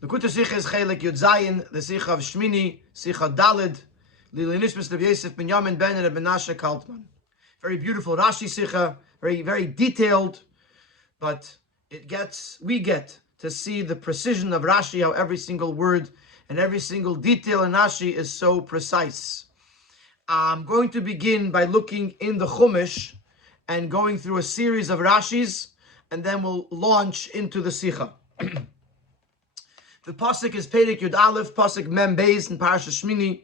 The Kuta Sikha is Chelek Yud Zayin, the Sikha of Shmini, Sikha Dalid, Lili Nishmas Rabbi Yosef Ben Yamin Ben and Menashe Kaltman. Very beautiful Rashi Sikha, very, very detailed, but we get to see the precision of Rashi, how every single word and every single detail in Rashi is so precise. I'm going to begin by looking in the Chumash and going through a series of Rashis, and then we'll launch into the Sikha. The pasuk is Perek Yud Aleph, pasuk Mem Beis in Parashat Shmini,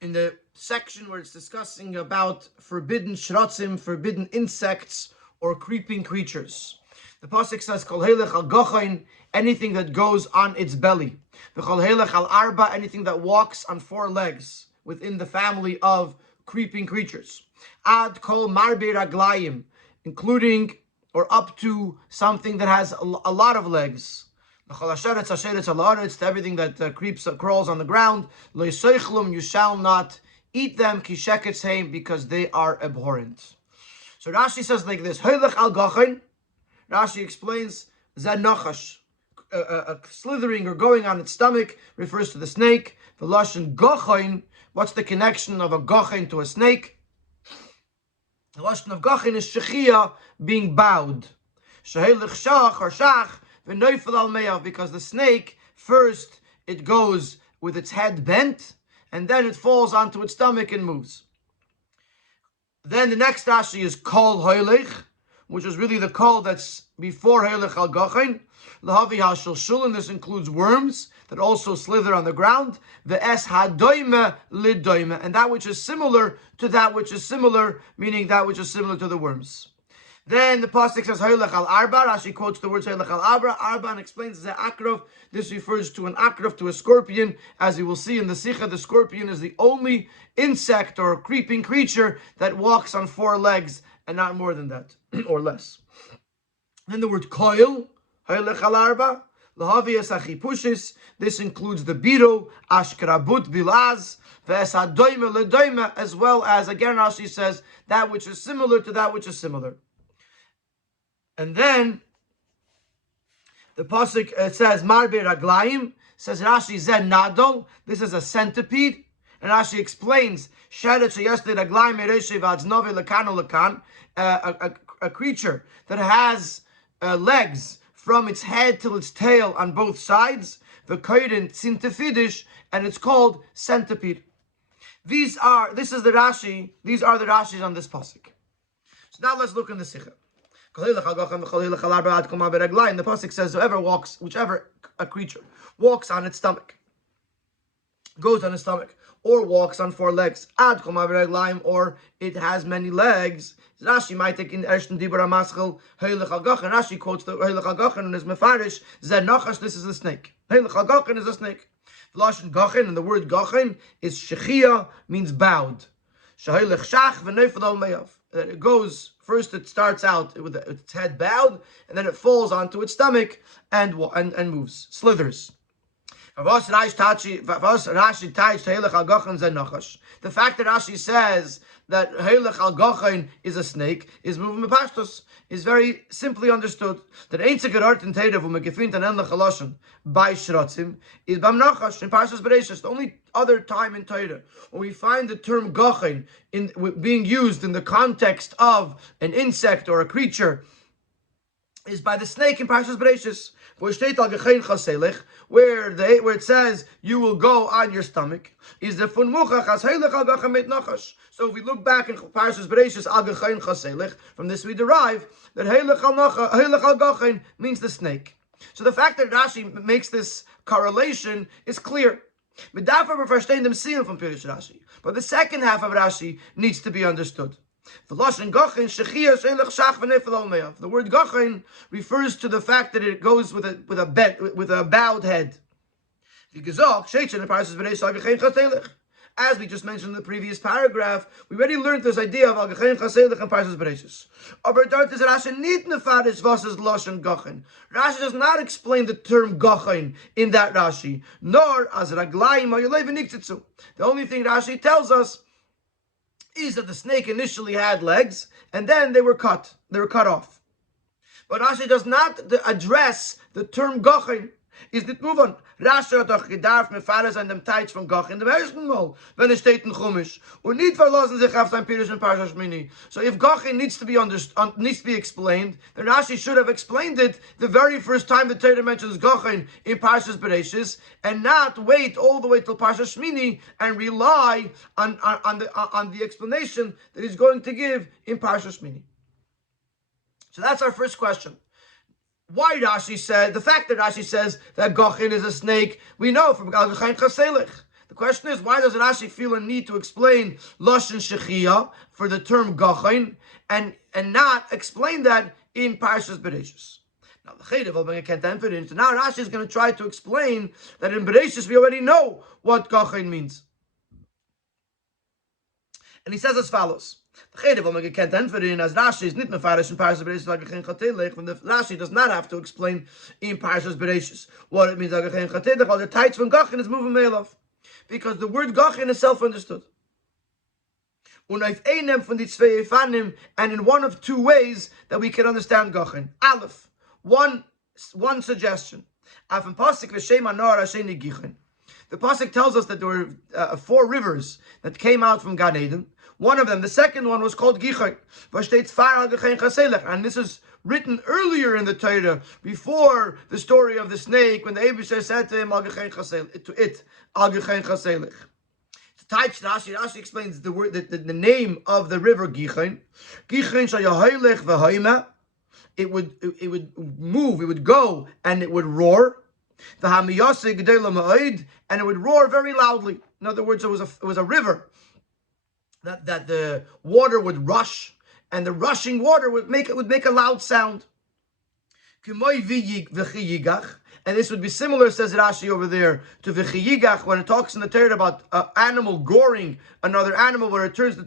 in the section where it's discussing about forbidden shratzim, forbidden insects or creeping creatures. The pasuk says Kol Helech al Gochain, anything that goes on its belly. V'Kol Helech al Arba, anything that walks on four legs within the family of creeping creatures. Ad Kol Marbe Raglayim, including or up to something that has a lot of legs. To everything that crawls on the ground. You shall not eat them, because they are abhorrent. So Rashi says like this: Rashi explains that slithering or going on its stomach refers to the snake. The lashon gochain, what's the connection of a gochain to a snake? The lashon of gochain is shechia, being bowed. Shehelech shach or shach, because the snake, first it goes with its head bent, and then it falls onto its stomach and moves. Then the next Rashi is kol hoylech, which is really the kol that's before hoylech al gachain. Lahavi hashulshul, and this includes worms that also slither on the ground. The es hadoime lidoime, and that which is similar to that which is similar, meaning that which is similar to the worms. Then the pasuk says Haylech al Arba. Rashi quotes the words Haylech al Arba and explains the akrov. This refers to an akrov, to a scorpion. As you will see in the Sikha, the scorpion is the only insect or creeping creature that walks on four legs and not more than that or less. Then the word koil, Haylech al Arba, Lahavias achipushis. This includes the biro, ashkrabut bilaz, ve'esadoime ledoime, as well as, again Rashi says, that which is similar to that which is similar. And then the pasuk says Marbe Raglayim, says Rashi Zen Nadol. This is a centipede, and Rashi explains a creature that has legs from its head till its tail on both sides. The koiden cintifidish, and it's called centipede. These are the Rashis on this pasuk. So now let's look in the Sikha. The pasuk says, whichever a creature walks on its stomach, goes on its stomach, or walks on four legs, or it has many legs. Rashi might take in Ershton Dibur Amaschel, Rashi quotes the Heilech al and his Mefarish, Zenochash, this is the snake. Heilech al is a snake. The Lashon Gachin, and the word Gachin is Shechia, means bowed. Sheheilech Shach v'neifel al meyav. It goes, first it starts out with its head bowed, and then it falls onto its stomach and moves, slithers. The fact that Rashi says that Heilech al Gachain is a snake is moving mepashtos, is very simply understood. That einzige Ort in Teira wo man gefindt an ähnliche Lashon bei Shratzim is beim Nachash in Parshas Bereishis. The only other time in Teira when we find the term Gachain being used in the context of an insect or a creature is by the snake in Parshas Bereishis, where it says you will go on your stomach, is the fun muchach as heilech al gachem mit nachash. So if we look back in Parshas Bereishis al gachain chaselech, from this we derive that heilech al gachem means the snake. So the fact that Rashi makes this correlation is clear. But the second half of Rashi needs to be understood. The word Gachin refers to the fact that it goes with a bowed head. As we just mentioned in the previous paragraph, we already learned this idea of Al-Gachain Chaselech and Parshas Bereishis. Aber dort is Rashi nicht nefarish was is Lashon Gachin. Rashi does not explain the term Gachin in that Rashi, nor as Raglayim Hayolei v'Niktitzu. The only thing Rashi tells us is that the snake initially had legs, and then they were cut off. But Rashi does not address the term Gachin. is nicht move on. Rashi hat doch gedarf mit Fares an dem Teich von Gach in dem ersten Mal, wenn es steht in Chumash. Und nicht verlassen sich auf sein Pirush in Parsha Shmini. So if Gachin needs to be needs to be explained, then Rashi should have explained it the very first time the Torah mentions Gachin in Parshas Bereshis, and not wait all the way till Parsha Shmini and rely on the explanation that he's going to give in Parsha Shmini. So that's our first question. Why Rashi said, the fact that Rashi says that Gachin is a snake, we know from Al-Gechain Chaselech. The question is, why does Rashi feel a need to explain Lashon Shechiyah for the term Gachin and not explain that in Parshas Bereshis? Now, the Chaydev will bring a Kenta infinite. So now Rashi is going to try to explain that in Bereshis we already know what Gachin means. And he says as follows. The Chaydev will make a Kenta infinite as Rashi is not mefarish in Parshas Bereshis like Gechain Chatelech, when the Rashi does not have to explain in Parshas Bereshis what it means like Gechain Chatelech. All the tights from Gachin is moving Meilov. Because the word Gachin is self-understood. And in one of two ways that we can understand Gachin. Aleph, one suggestion. The Pasuk tells us that there were 4 rivers that came out from Gan Eden. One of them, the second one, was called Gichon. And this is written earlier in the Torah, before the story of the snake, when the Eibusher said to him, Rashi explains the word, the name of the river Gichon. It would move, it would go, and it would roar. And it would roar very loudly. In other words, it was a river that the water would rush, and the rushing water would make a loud sound. And this would be similar, says Rashi over there, to v'chiyigach, when it talks in the Torah about an animal goring another animal, where it uses the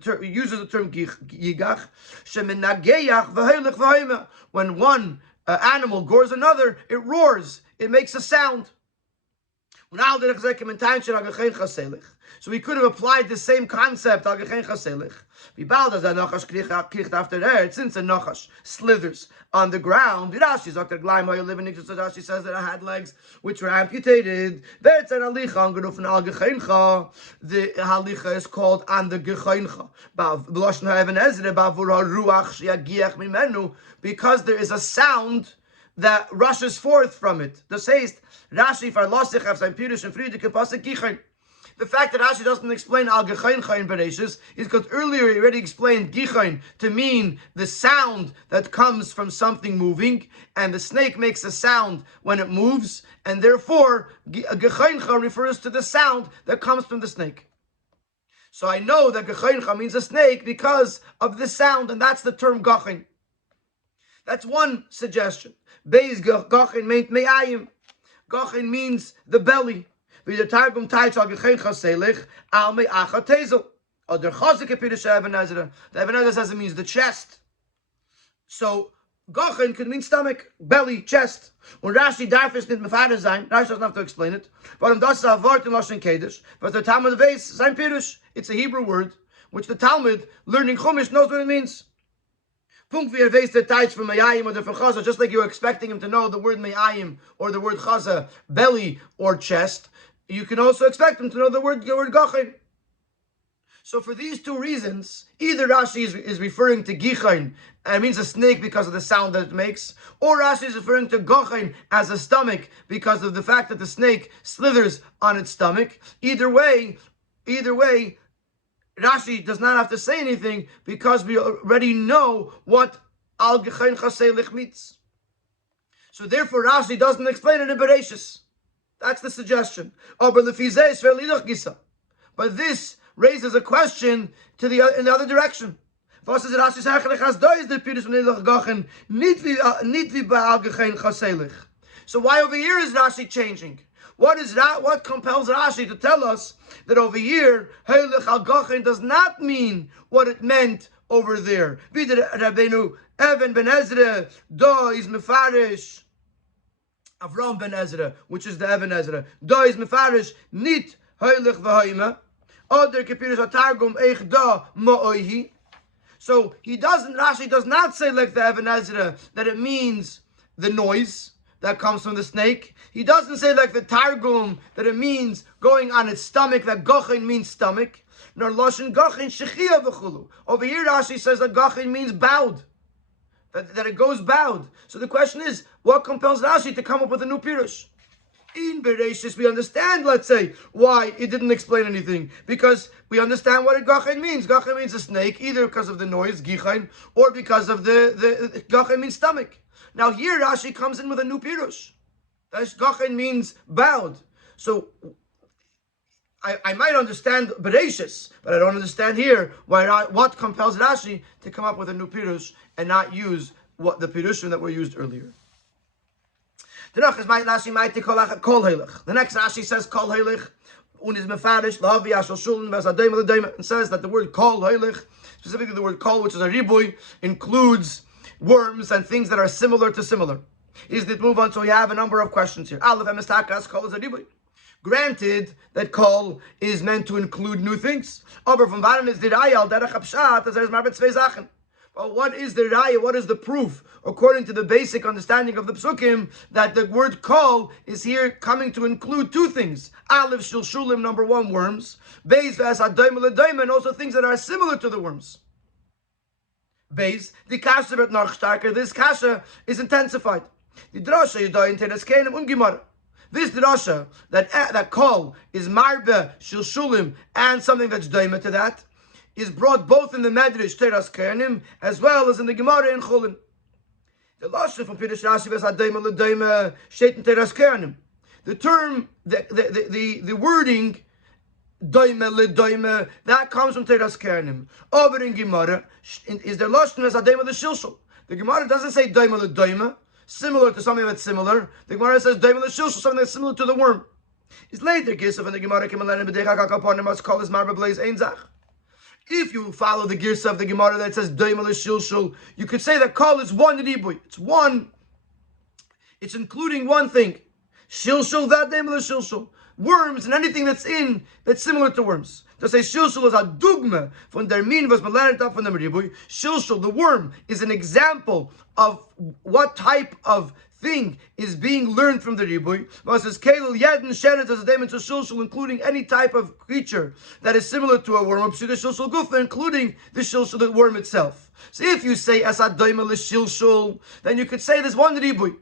term yigach. When one animal gores another, it roars, it makes a sound. So we could have applied the same concept since a nachash slithers on the ground. Rashi says that it had legs which were amputated. The halicha is called on the gecheincha because there is a sound that rushes forth from it. Rashi the fact that Rashi doesn't explain al gechaincha in Bereshis is because earlier he already explained gichain to mean the sound that comes from something moving, and the snake makes a sound when it moves, and therefore gechaincha refers to the sound that comes from the snake. So I know that gechaincha means a snake because of the sound, and that's the term gachin. That's one suggestion. Beis gachin meint me'ayim. Gachin means the belly. The Targum title Gechain Chaselech Al Me'acha Tezel. Or the Chazik Epidish Even Ezra. The Even Ezra says it means the chest. So Gachin could mean stomach, belly, chest. When Rashi darf is nicht mefader sein, Rashi doesn't have to explain it. But das a word in Lashon Kodesh. But the Talmud Veis sein Pirush. It's a Hebrew word, which the Talmud, learning Chumash, knows what it means. Punkt wie weiß der Teich from Me'ayim or from Chaza, just like you're expecting him to know the word Me'ayim or the word Chaza, belly or chest. You can also expect him to know the word Gachin. So for these two reasons, either Rashi is referring to Gichain, and it means a snake because of the sound that it makes, or Rashi is referring to Gachin as a stomach because of the fact that the snake slithers on its stomach. Either way, Rashi does not have to say anything because we already know what Al Gechain Chaselech means. So therefore Rashi doesn't explain it in Bereshis. That's the suggestion. But this raises a question in the other direction. So why over here is Rashi changing? What compels Rashi to tell us that over here Heilich al Gachin does not mean what it meant over there? Rabbeinu Even ben Ezra do is mefarish. Avram ben Ezra, which is the Even Ezra, da is mefarish nit heilig v'haima, oder kepirush hatargum eich da ma'oihi. So Rashi does not say like the Even Ezra that it means the noise, that comes from the snake. He doesn't say like the Targum that it means going on its stomach, that Gochin means stomach. Nor Loshen Gochin Shechia v'chulu. Over here Rashi says that Gochin means bowed. That it goes bowed. So the question is, what compels Rashi to come up with a new Pirush? In Bereshis, we understand, let's say, why it didn't explain anything. Because we understand what a Gachin means. Gachin means a snake, either because of the noise, Gichain, or because of the Gachin means stomach. Now here Rashi comes in with a new Pirush. Gachin means bowed. So I might understand Bereshis, but I don't understand here what compels Rashi to come up with a new Pirush and not use the Pirushim that were used earlier. The next Rashi says Kol Heilich und is mefarish lahavi ashal shulin v'asadayim l'dayim, and says that the word Kol Heilich, specifically the word Kol, which is a riboy, includes worms and things that are similar to similar. Is that move on? So we have a number of questions here. Aleph emistakas Kol is a riboy. Granted that Kol is meant to include new things. Aber from Varan is the Raya derech hapshat as there is marbet zwei Sachen. But what is the Raya? What is the proof, according to the basic understanding of the Psukim, that the word Kol is here coming to include two things? Aleph shilshulim, number one, worms. Beis v'asadayim l'dayim, and also things that are similar to the worms. Beis, the kasha wird noch starker. This kasha is intensified. The drasha yudayin teres keinem ungimar. This drasha that Kol is marbe shilshulim and something that's daima to that is brought both in the Medrash Teras Kernim as well as in the Gemara in Chulin. The lashon from Pirush Rashi v'asadayim l'dayim sheit in Teras Kernim. The term, the wording daima l'dayim, that comes from Teras Kernim. Over in Gemara is the lashon v'asadayim l'shilshul. The Gemara doesn't say daima l'dayim, similar to something that's similar. The Gemara says daima l'shilshul, something that's similar to the worm. It's later Gisaf and the Gemara Kimalan b'deicha kakaponim must call this marba blaze ein zach. If you follow the Girsa of the Gemara that says Daima l'shilshul, you could say that Kol is one ribui. It's one. It's including one thing. Shilshul that Daima l'shilshul. Worms and anything that's similar to worms. To say shilshul is a dugma from der min was melernt up from the ribui. Shilshul, the worm, is an example of what type of thing is being learned from the ribui. Versus kelul yedin sheretz as a daimon to shilshul, including any type of creature that is similar to a worm, shilshul gufa, including the shilshul, the worm itself. So if you say asad daimon l'shilshul, then you could say there's one ribui.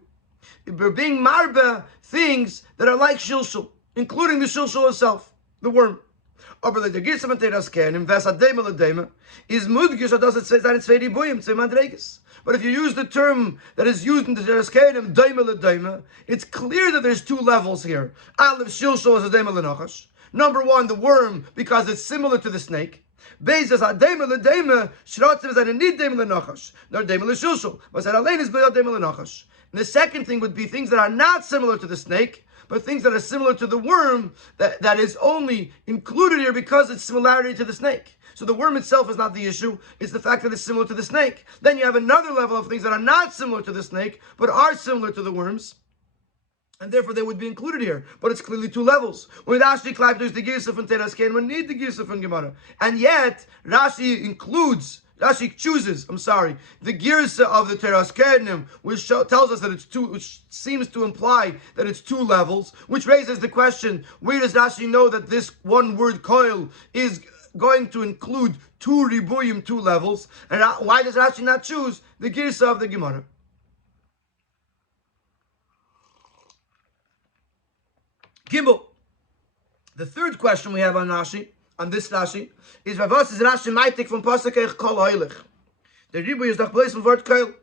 We're being marba things that are like shilshul, including the shilshul itself, the worm. Aber the Girsa von Teras Kernim, v'asadayim l'dayim, is mudgish, or does it say that it's very ribuyim, it's madreges. But if you use the term that is used in the Teras Kernim, daima l'daima, it's clear that there's two levels here. Aleph shilshul is a daima l'nachash. Number one, the worm, because it's similar to the snake. Beis is a daima l'daima, shrotzim is a nid daima l'nachash. Nor daima l'shilshul. But that alain is daima l'nachash. And the second thing would be things that are not similar to the snake, but things that are similar to the worm, that is only included here because it's similarity to the snake. So the worm itself is not the issue, it's the fact that it's similar to the snake. Then you have another level of things that are not similar to the snake, but are similar to the worms, and therefore they would be included here. But it's clearly two levels. With Rashi Klaip, there's the Girsa from Teras Kernim, we need the Girsa from Gemara. And yet, Rashi chooses, the Girsa of the Teras Kernim, which tells us that it's two, which seems to imply that it's two levels, which raises the question, where does Rashi know that this one word koil is going to include two ribuyim, two levels? And why does Rashi not choose the Girsa of the Gemara? Gimel. The third question we have on this Rashi, is was is Rashi meitik from Pasuk Kol Heilich. The ribuy is the place from word koil.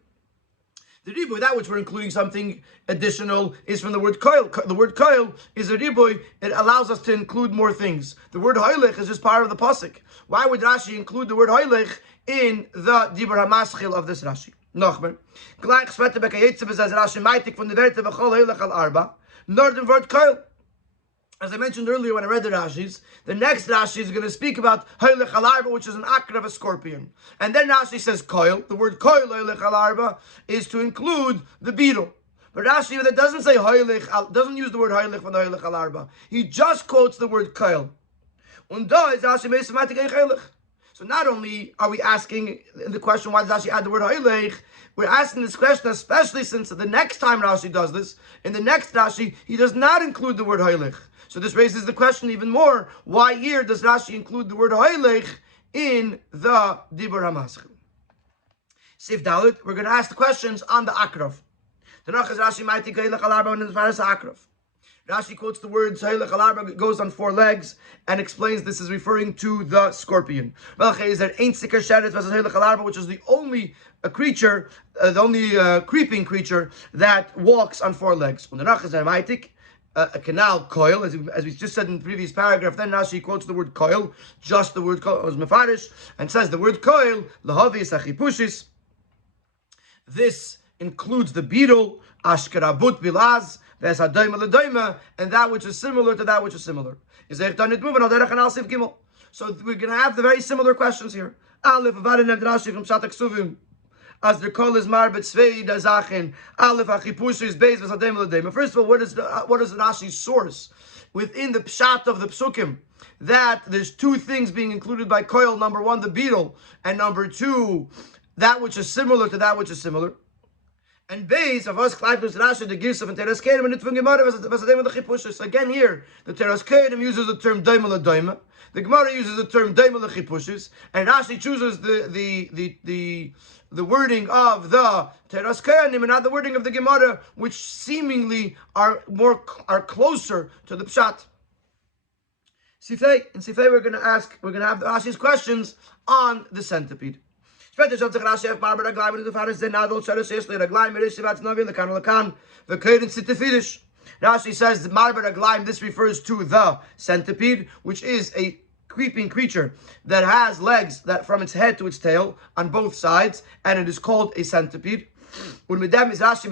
The ribuy, that which we're including something additional, is from the word koil. The word koil is a ribuy. It allows us to include more things. The word heilich is just part of the pasuk. Why would Rashi include the word heilich in the dibur hamaschil of this Rashi? Nochmer. Gleich später bekayetze bezaz Rashi meitik von the werte bechol heilich al arba. Nor the word koil. As I mentioned earlier when I read the Rashis, the next Rashi is going to speak about Heilich Halarba, which is an akra of a scorpion. And then Rashi says koil. The word koil, Heilich Halarba, is to include the beetle. But Rashi that doesn't say Heilich, doesn't use the word Heilich from the Heilich Halarba. He just quotes the word koil. Und da is Rashi meisematik ein Heilich. So not only are we asking the question, why does Rashi add the word hoylech? We're asking this question especially since the next time Rashi does this, in the next Rashi, he does not include the word hoylech. So this raises the question even more, why here does Rashi include the word hoylech in the Dibur HaMaschil? Sif Dalit, we're going to ask the questions on the Akrav. Rashi quotes the words Chelek al goes on 4 legs and explains this is referring to the scorpion. Which is the only creature, the only creeping creature that walks on 4 legs. A canal coil, as we just said in the previous paragraph. Then Rashi quotes the word coil, just the word coil, was mefarish, and says the word coil lahavi sachipushis. This includes the beetle, ashkarabut bilaz, and that which is similar to that which is similar. So we're going to have the very similar questions here. Aleph, as the call is marbet svei dazachen, Aleph achipush is based on sadem ladema. First of all, what is Rashi's source within the pshat of the psukim? That there's 2 things being included by koil. Number 1, the beetle, and number 2, that which is similar to that which is similar. And base of us Klaipus Rashi the Girs of Teras Kedim and Nitfung Gemara was the Chipushis. Again here, the Teras Kedim uses the term Daima la Daima. The Gemara uses the term Daima la Chipushis, and Rashi chooses the wording of the Teras Kedim and not the wording of the Gemara, which seemingly are closer to the Pshat. In Sifei we're going to have Rashi's questions on the centipede. Rashi says Marber Aglaim, this refers to the centipede, which is a creeping creature that has legs that from its head to its tail on both sides, and it is called a centipede. And with this Rashi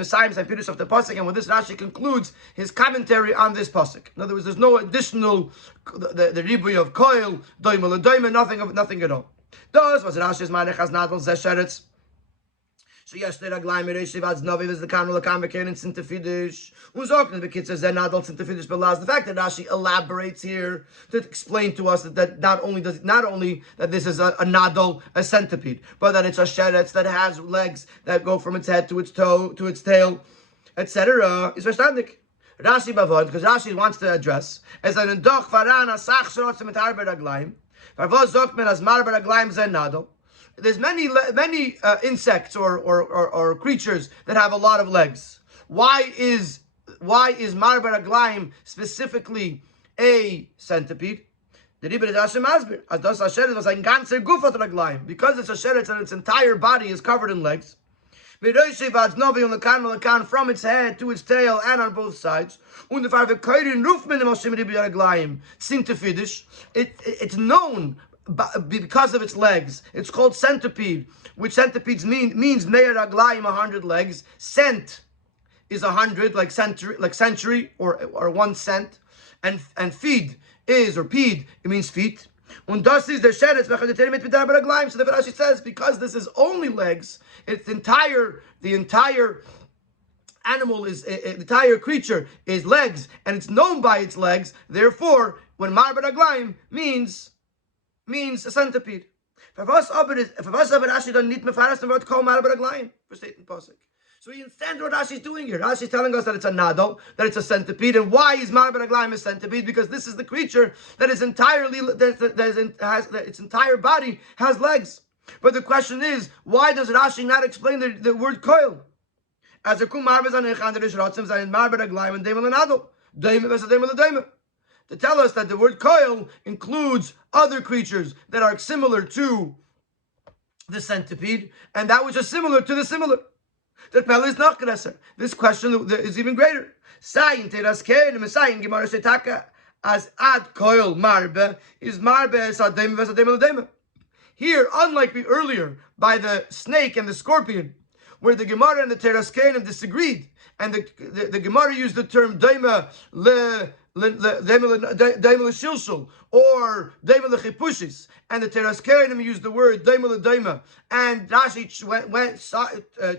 concludes his commentary on this pasuk. In other words, there's no additional the ribui of coil, nothing at all. Those was Rashi's manechas nadal zesheretz. So yesterday Raglaim Mereshivad's Novi is the Kamala Kamakin and Sintafidish. Who's talking the kids says they're nadal Sintafidish Belaz. The fact that Rashi elaborates here to explain to us that not only that this is a nadal, a centipede, but that it's a sheretz that has legs that go from its head to its toe to its tail, etc. is verstandig. Rashi bavod, because Rashi wants to address as an doch farana sach shorot mit harber Raglaim. There's many insects or creatures that have a lot of legs. Why is Marbar Aglaim specifically a centipede? Because it's a sheretz and its entire body is covered in legs. From its head to its tail and on both sides. It's known because of its legs. It's called centipede, which centipedes means neir aglaim, 100 legs. Cent is 100, like century or 1 cent, and feed is, or peed, it means feet. Und das ist der Sheretz, so the Rashi says, because this is only legs, it's the entire animal is, the entire creature is legs, and it's known by its legs. Therefore, when Marbar Aglaim means a centipede. So you understand what Rashi is doing here. Rashi is telling us that it's a nadal, that it's a centipede, and why is Marbar Aglaim a centipede? Because this is the creature that is its entire body has legs. But the question is, why does Rashi not explain the word coil? As a Marbar Aglaim and Deimel to tell us that the word coil includes other creatures that are similar to the centipede, and that which is similar to the similar. That Pella is not Gresser. This question is even greater. As ad coil marbe is marbe. Here, unlike earlier by the snake and the scorpion, where the Gemara and the Teras Kedim disagreed, and the Gemara used the term daima le Shilshul or Daimel Chipushis, and the Teras Kerenim used the word Daimel Daima, and Rashi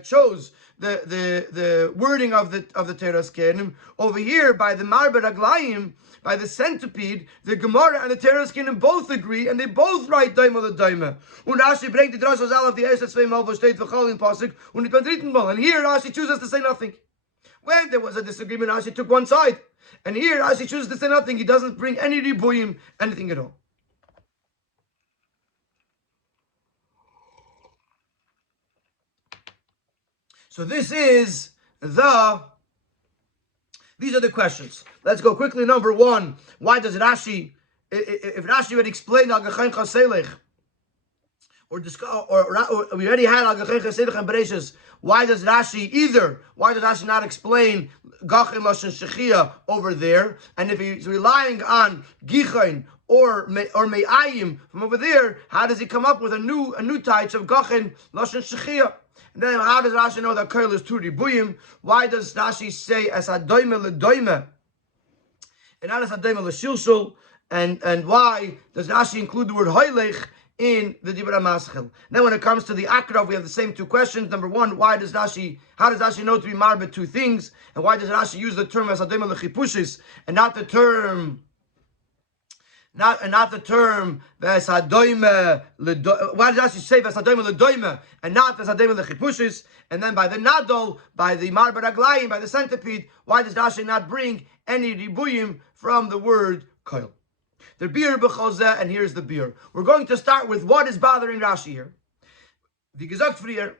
chose the wording of the Teras Kerenim. Over here by the Marber Aglayim, by the centipede, the Gemara and the Teras Kerenim both agree, and they both write Daimel Daima. Und Rashi bringt die Drashos Aleph die erste zwei Mal, wo steht V'chol in Pasuk, und beim dritten Mal, and here Rashi chooses to say nothing. When there was a disagreement, Rashi took one side. And here, Rashi chooses to say nothing. He doesn't bring any ribuyim, anything at all. So these are the questions. Let's go quickly. Number one, why does Rashi, if Rashi would explain Al-Gachain Chaselech, or we already had Al-Gachain Chaselech and Bereshis, why does Rashi not explain Gachin Lashon Shechia over there? And if he's relying on Gichain or Me'ayim from over there, how does he come up with a new type of Gachin Lashon Shechia? And then how does Rashi know that Kail is two ribuyim? Why does Rashi say as Adoime Ledoime and not as Adoime Leshilshul? And why does Rashi include the word Hoylech in the Dibra Maschil? Then when it comes to the Akrav, we have the same two questions. Number one, how does Rashi know to be marbe two things? And why does Rashi use the term Asadema Lechipushis and not the term Vesadoime Ledoime? Why does Rashi say Vesadoime Ledoime and not Vesadoime Lechipushis? And then by the Nadol, by the Marbe Raglayim, by the centipede, why does Rashi not bring any ribuyim from the word Koil? The beer b'chozeh, and here's the beer. We're going to start with what is bothering Rashi here. Wie gesagt früher,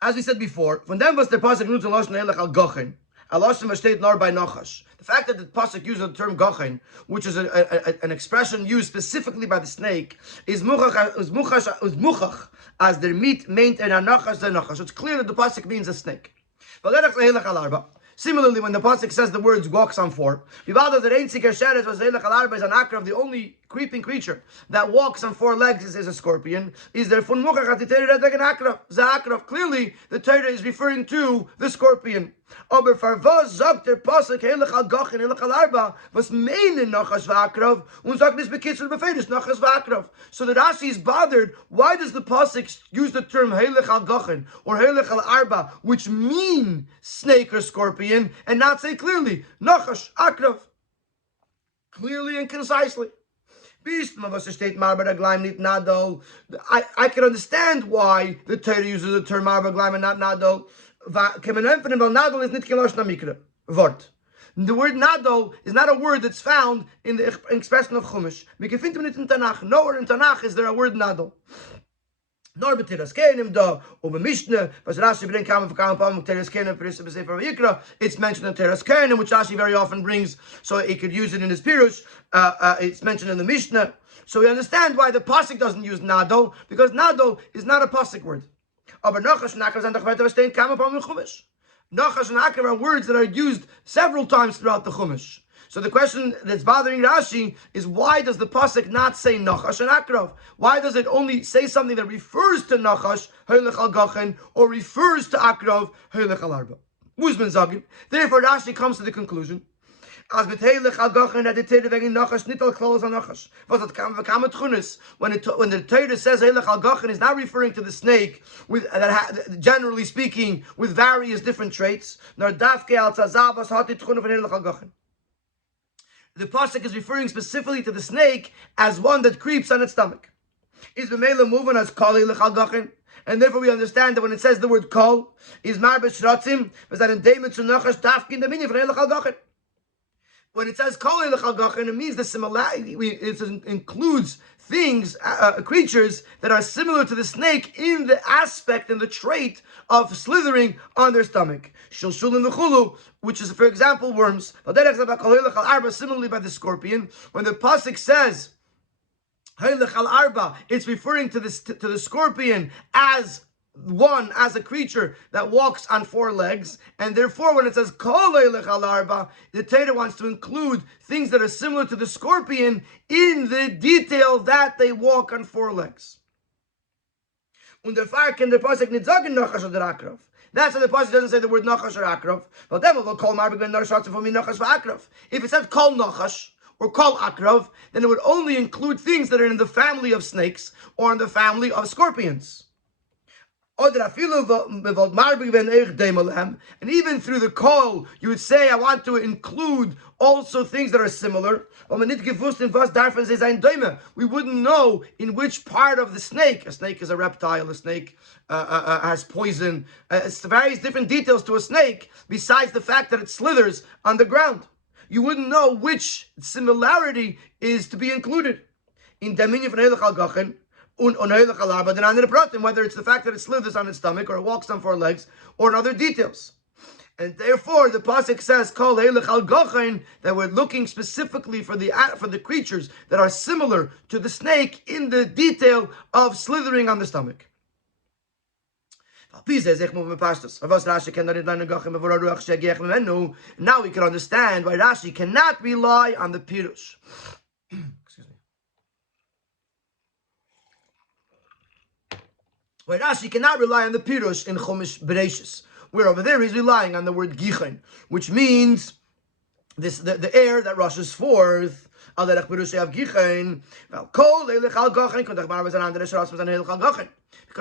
as we said before, von dem was der Pasuk nutzt Lashon Elech al Gachin, a Lashon versteht nor by Nachash. The fact that the Pasuk uses the term Gachin, which is an expression used specifically by the snake, is muchach as their meat meant in a Nachash the Nachash. So it's clear that the Pasuk means a snake. Similarly, when the pasuk says the words walks on four, is an akra of the only creeping creature that walks on four legs is a scorpion. Is there clearly the Torah is referring to the scorpion. So the Rashi is bothered. Why does the pasuk use the term Helech al Gachin or Helech al Arba, which mean snake or scorpion, and not say clearly Nachash Akrav, clearly and concisely? I can understand why the Torah uses the term Marba Glaim and not Nadol. Nadol is Wort. The word Nadol is not a word that's found in the expression of Chumash. Nowhere in Tanakh is there a word Nadol. Nor b'Teras Kerenim da, or b'Mishnah, but Rashi bring Kama v'Kama Teras Kerenim b'Sefer Vayikra. It's mentioned in Teras Kerenim, which Rashi very often brings, so he could use it in his Pirush. It's mentioned in the Mishnah, so we understand why the pasuk doesn't use Nadol, because Nadol is not a pasuk word. Aber Nachash and Akrav sind doch weiter verstehen Kama in Chumash. Nachash and Akrav are words that are used several times throughout the Chumash. So the question that's bothering Rashi is, why does the pasuk not say Nachash and Akrav? Why does it only say something that refers to Nachash, Helech al Gachin, or refers to Akrav, Helech al Arba? Uzman Zagin. Therefore Rashi comes to the conclusion, as mit Helech al Gachin that the Torah wegen Nachash nit al Klaus al Nachash. Was it kam tchunis when the Torah says Helech al Gachin is not referring to the snake with generally speaking with various different traits. Nor dafke al tzazavas hat it tchunah von Helech al Gachin. The pasuk is referring specifically to the snake as one that creeps on its stomach. Is b'meila moving as kol Helech al Gachin, and therefore we understand that when it says the word kol is marbe shratzim, was that in David to Nachash dafke in the meaning of Helech al Gachin. When it says kol Helech al Gachin, it means the similarity. It includes things, creatures that are similar to the snake in the aspect and the trait of slithering on their stomach. Shilshul and v'chulu, which is, for example, worms. Similarly by the scorpion, when the pasuk says Helech al Arba, it's referring to the scorpion as a creature that walks on four legs, and therefore when it says Kol Helech al Arba, the Torah wants to include things that are similar to the scorpion in the detail that they walk on four legs. Und der Far kann der Pasuk nicht sagen Nachash oder Akrav. That's why the pasuk doesn't say the word nachash or akrav. But then we'll call marbig ben nachash for me nachash for akrav. If it said kol nachash or kol akrav, then it would only include things that are in the family of snakes or in the family of scorpions. And even through the call, you would say, I want to include also things that are similar. We wouldn't know in which part of the snake. A snake is a reptile, a snake has poison. It's various different details to a snake, besides the fact that it slithers on the ground. You wouldn't know which similarity is to be included. In Dominion von Heilig al-Gachen, whether it's the fact that it slithers on its stomach or it walks on four legs, or in other details. And therefore, the pasuk says, "Kol heilich al gachain," that we're looking specifically for the creatures that are similar to the snake in the detail of slithering on the stomach. Now we can understand why Rashi cannot rely on the pirush. Why Rashi cannot rely on the pirush in Chumash Bereishis, where over there he's relying on the word gichen, which means the air that rushes forth. Because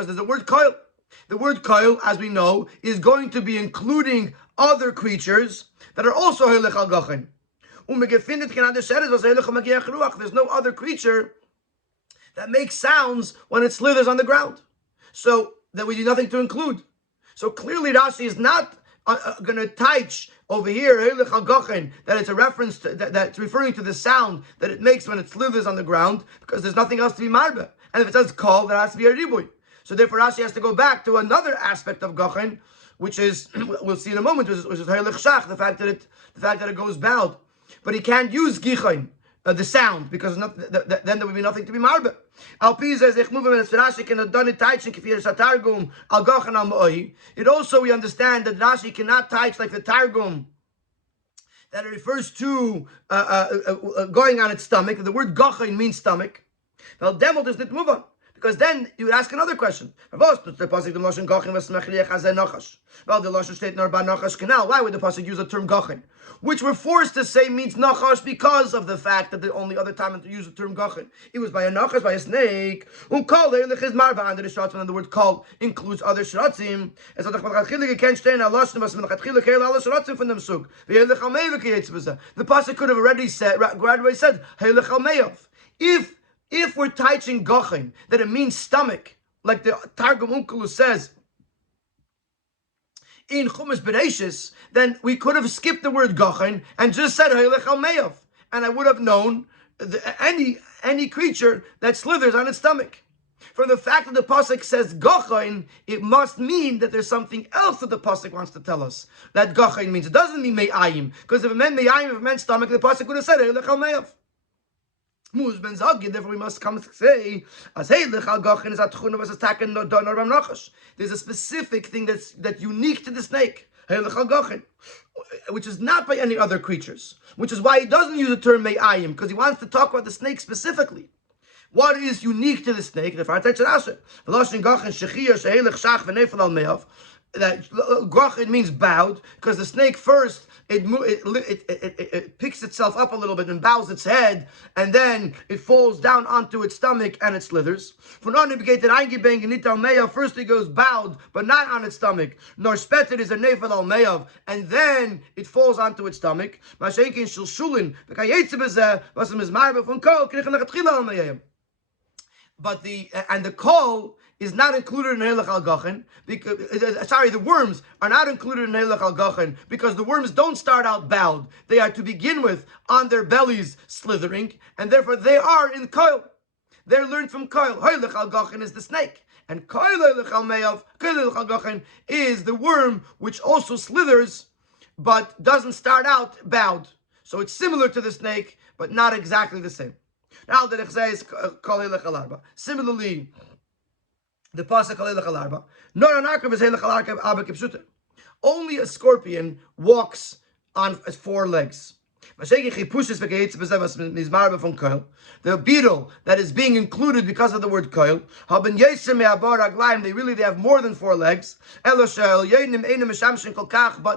there's a word koil. The word koil, as we know, is going to be including other creatures that are also heilig al gachen. There's no other creature that makes sounds when it slithers on the ground. So that we do nothing to include. So clearly Rashi is not going to touch over here that it's a reference to that's referring to the sound that it makes when it slithers on the ground, because there's nothing else to be marba. And if it says kol, there has to be a ribuy. So therefore Rashi has to go back to another aspect of gachen, which is, we'll see in a moment, which is heilig shach, the fact that it goes bowed. But he can't use gichen, the sound, because then there would be nothing to be marba. It also, we understand that Rashi cannot touch like the Targum, that it refers to going on its stomach. The word gachain means stomach. Well, demol does not move on, because then you would ask another question. Well, the Lashon state nor ba nachash canal. Why would the pasuk use the term gachain, which we're forced to say means nachash because of the fact that the only other time to use the term gachain, it was by a nachash, by a snake. And the word kol includes other shratzim. The pasuk could have already said, if we're touching gachain, that it means stomach, like the Targum Unkulu says in Chumash Bereishis, then we could have skipped the word gachain and just said Heilech al Meyav, and I would have known any creature that slithers on its stomach. From the fact that the pasuk says gachain, it must mean that there's something else that the pasuk wants to tell us that gachain means. It doesn't mean me'ayim, because if it meant me'ayim, if it meant stomach, the pasuk would have said Heilech al Meyav. Therefore, we must come to say, there's a specific thing that's unique to the snake, which is not by any other creatures. Which is why he doesn't use the term me'ayim, because he wants to talk about the snake specifically. What is unique to the snake? That gachain means bowed, because the snake first it picks itself up a little bit and bows its head, and then it falls down onto its stomach and it slithers. First it goes bowed, but not on its stomach. Nor speted is a nefel al meyav, and then it falls onto its stomach. But the kol is not included in Heilech al Gachen, because the worms are not included in Heilech al Gachen, because the worms don't start out bowed. They are to begin with on their bellies slithering, and therefore they are in koil. They're learned from koil. Heilech al Gachen is the snake, and koil Heilech al Meyav, koil Heilech al Gachen is the worm which also slithers, but doesn't start out bowed. So it's similar to the snake, but not exactly the same. Now the Rechzeh is kol Heilech al Arba. Similarly, the pasuk Heilech al Arba, nor an akrav is Heilech al Arba kipshuta. Only a scorpion walks on 4 legs. The beetle that is being included because of the word koil, they have more than 4 legs, but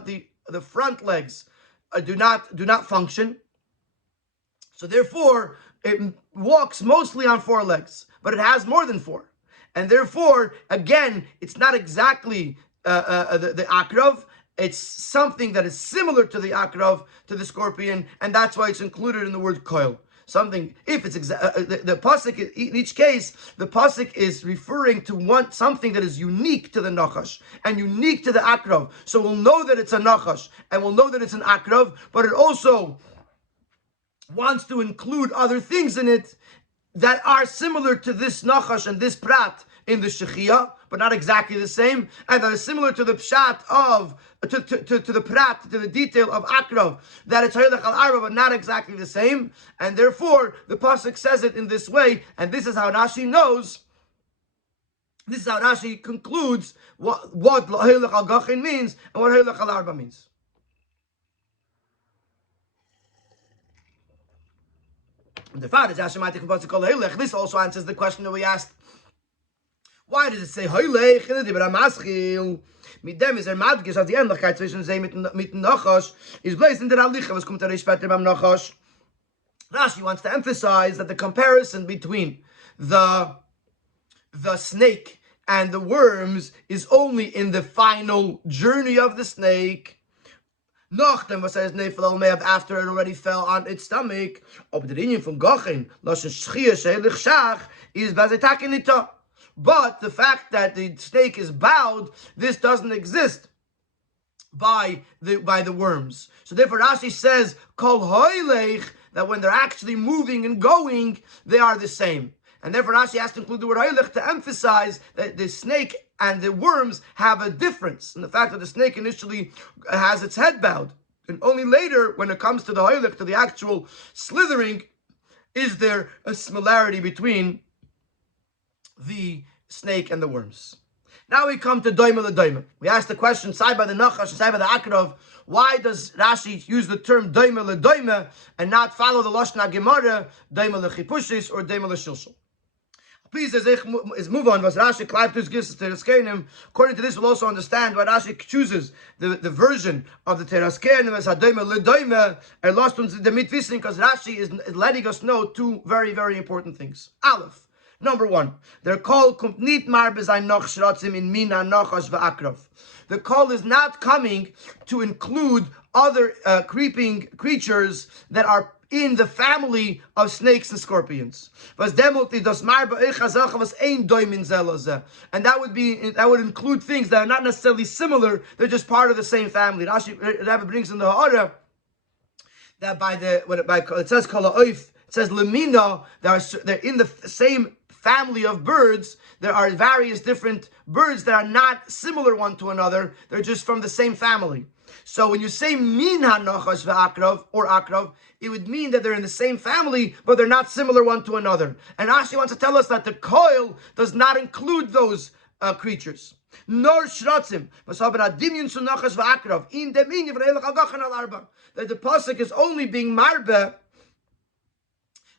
the front legs do not function. So therefore, it walks mostly on 4 legs, but it has more than 4. And therefore, again, it's not exactly the akrav. It's something that is similar to the akrav, to the scorpion, and that's why it's included in the word koil. Something, if it's the pasuk, in each case, the pasuk is referring to something that is unique to the nachash and unique to the akrav. So we'll know that it's a nachash and we'll know that it's an akrav, but it also wants to include other things in it that are similar to this nachash and this prat in the shechiyah, but not exactly the same, and that are similar to the pshat of to the prat, to the detail of akrav, that it's haylech al arba, but not exactly the same, and therefore the pasuk says it in this way, and this is how Rashi knows. This is how Rashi concludes what haylech al gachin means and what haylech al arba means. This also answers the question that we asked. Why does it say Hoylech in the Dibra Maschil? Mit dem ist Madgish auf die Ähnlichkeit zwischen sie mit Nachash is placed in der Alicha, was kommt später beim Nachash. Rashi wants to emphasize that the comparison between the snake and the worms is only in the final journey of the snake. Nachdem, was says Nefel may have after it already fell on its stomach. Ob der Inyan von Gachin, Lashon Shchia Shelich Shach, is Bazetakinita. But the fact that the snake is bowed, this doesn't exist by the worms. So therefore Rashi says, Kol Hoylech, that when they're actually moving and going, they are the same. And therefore Rashi has to include the word Hoylech to emphasize that the snake and the worms have a difference. And the fact that the snake initially has its head bowed. And only later, when it comes to the Hoylech, to the actual slithering, is there a similarity between the snake and the worms. Now we come to Doima LeDoima. We asked the question, side by the Nachash, side by the Akrav, why does Rashi use the term Doima LeDoima and not follow the Lashon HaGemara, Doima LeChipushis or Doima LeShilshal? Please, as move on, was Rashi Klaiptus gives to Teraskenim. According to this, we'll also understand why Rashi chooses the version of the Teraskenim as Doima LeDoima, and lost on the Mitvisning, because Rashi is letting us know 2 very, very important things. Aleph. Number 1, they're called Kumpnit Marbezai Noch Shratzim in Mina Nachash Va'akrav. The call is not coming to include other creeping creatures that are in the family of snakes and scorpions. And that would include things that are not necessarily similar, they're just part of the same family. Rabbi brings in the Ha'ara that it says Kala Oif, it says Lemina, they're in the same family of birds. There are various different birds that are not similar one to another. They're just from the same family. So when you say min hanachash v'akrav or akrav, it would mean that they're in the same family, but they're not similar one to another. And Rashi wants to tell us that the koil does not include those creatures. Nor shratzim, that the pasuk is only being marbe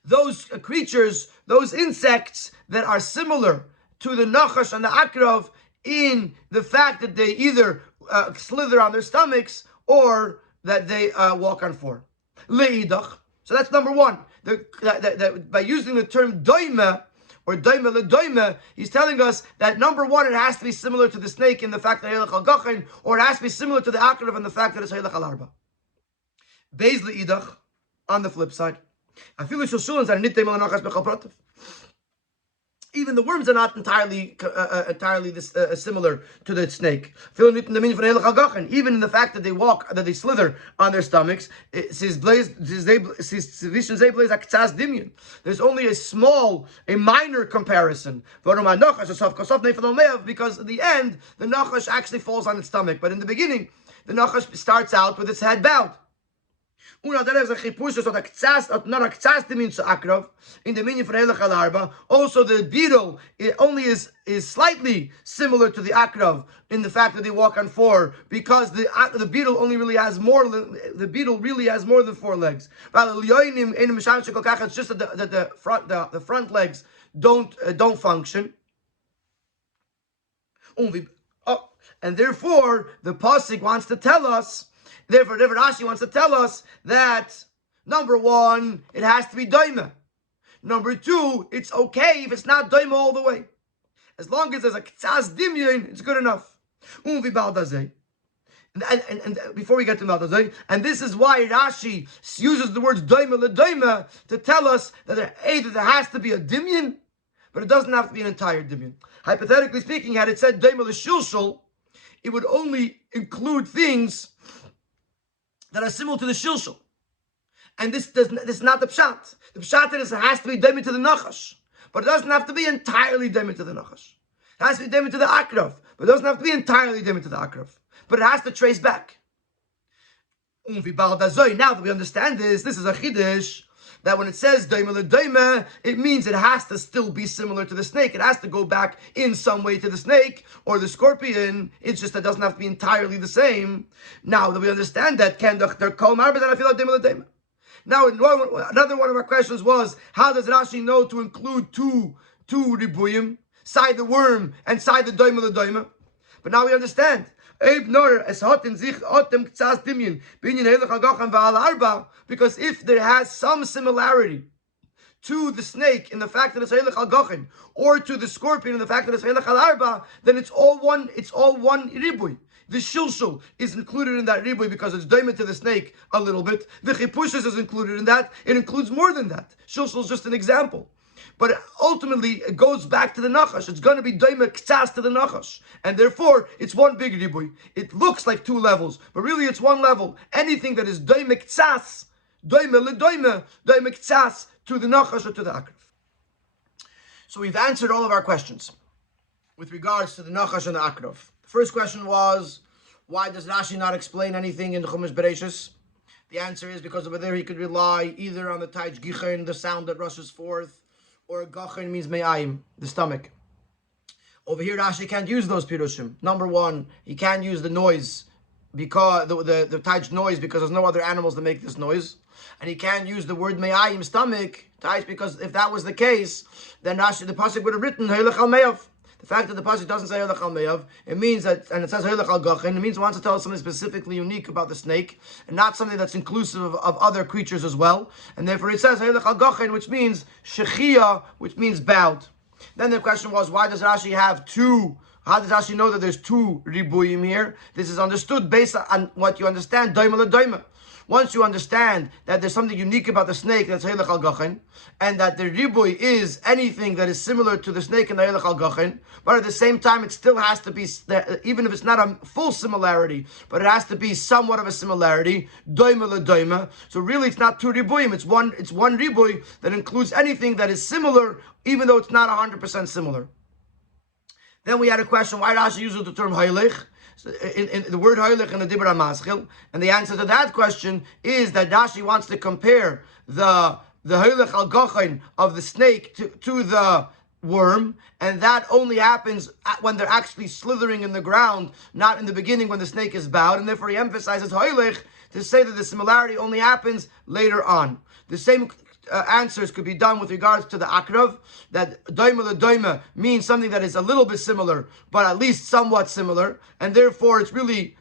those creatures, those insects that are similar to the nachash and the akrav in the fact that they either slither on their stomachs or that they walk on 4. Le'idach. So that's number 1. By using the term doima or doima ledoima, he's telling us that number 1, it has to be similar to the snake in the fact that haylech al gachin, or it has to be similar to the akrav in the fact that it's haylech al arba. Beis le'idach. On the flip side, even the worms are not entirely similar to the snake. Even in the fact that they slither on their stomachs, there's only a minor comparison. Because at the end, the nachash actually falls on its stomach. But in the beginning, the nachash starts out with its head bowed. Una der is a chipusha, so the ktsas, not a ktsas means akrav, in the meaning for Helech al Arba. Also, the beetle it only is slightly similar to the akrav in the fact that they walk on four, because the beetle only really has more. The beetle really has more than four legs. It's just that the front legs don't function. And therefore, the pasuk wants to tell us. Therefore, Rashi wants to tell us that number one, it has to be doima. Number two, it's okay if it's not doima all the way, as long as there's a ktsas dimyon, it's good enough. And before we get to Maldazay, and this is why Rashi uses the words doima ledoima to tell us that there has to be a dimyon, but it doesn't have to be an entire dimyon. Hypothetically speaking, had it said doima leshilshul, it would only include things that are similar to the shilshul. And this is not the pshat. The pshat is it has to be demi to the nachash. But it doesn't have to be entirely demi to the nachash. It has to be demi to the akrav. But it doesn't have to be entirely demi to the akrav. But it has to trace back. Now that we understand this is a chiddush, that when it says doima ledoima, it means it has to still be similar to the snake. It has to go back in some way to the snake or the scorpion. It's just that it doesn't have to be entirely the same. Now that we understand that, now another one of our questions was, how does Rashi know to include two ribuyim, side the worm and side the doima ledoima? But now we understand. Because if there has some similarity to the snake in the fact that it's Helech al Gachin, or to the scorpion in the fact that it's Helech al Arba, then it's all one ribui. The shilshul is included in that ribui because it's doima to the snake a little bit. The chipushas is included in that. It includes more than that. Shilshul is just an example. But ultimately, it goes back to the nachash. It's going to be doima ktsas to the nachash. And therefore, it's one big ribui. It looks like two levels, but really it's one level. Anything that is doima ktsas, doima ledoima, doima ktsas to the nachash or to the akrav. So we've answered all of our questions with regards to the nachash and the akrav. The first question was, why does Rashi not explain anything in the Chumash Bereshis? The answer is because over there he could rely either on the taich gichen, the sound that rushes forth, or gachin means me'ayim, the stomach. Over here, Rashi can't use those pirushim. Number one, he can't use the noise, because the taich noise, because there's no other animals that make this noise. And he can't use the word me'ayim, stomach, taich, because if that was the case, then Rashi, the pasuk would have written Helech al me'av. The fact that the pasuk doesn't say Helech al me'av, it means that, and it says Helech al gachin, it means it wants to tell us something specifically unique about the snake, and not something that's inclusive of other creatures as well. And therefore it says Helech al gachin, which means shechia, which means bowed. Then the question was, why does Rashi have two? How does Rashi know that there's two ribuyim here? This is understood based on what you understand, doima ledoima. Once you understand that there's something unique about the snake, that's Helech al Gachin, and that the ribui is anything that is similar to the snake and the Helech al Gachin, but at the same time it still has to be, even if it's not a full similarity, but it has to be somewhat of a similarity, doima ledoima. So really it's not two ribuyim, it's one ribui that includes anything that is similar, even though it's not 100% similar. Then we had a question, why Rashi uses the term Helech? In the word Hoylech in the Dibra Maschil, and the answer to that question is that Rashi wants to compare the Hoylech al Gachin of the snake to the worm, and that only happens when they're actually slithering in the ground, not in the beginning when the snake is bowed, and therefore he emphasizes Hoylech to say that the similarity only happens later on. The same answers could be done with regards to the akrav, that doima ledoima means something that is a little bit similar, but at least somewhat similar, and therefore it's really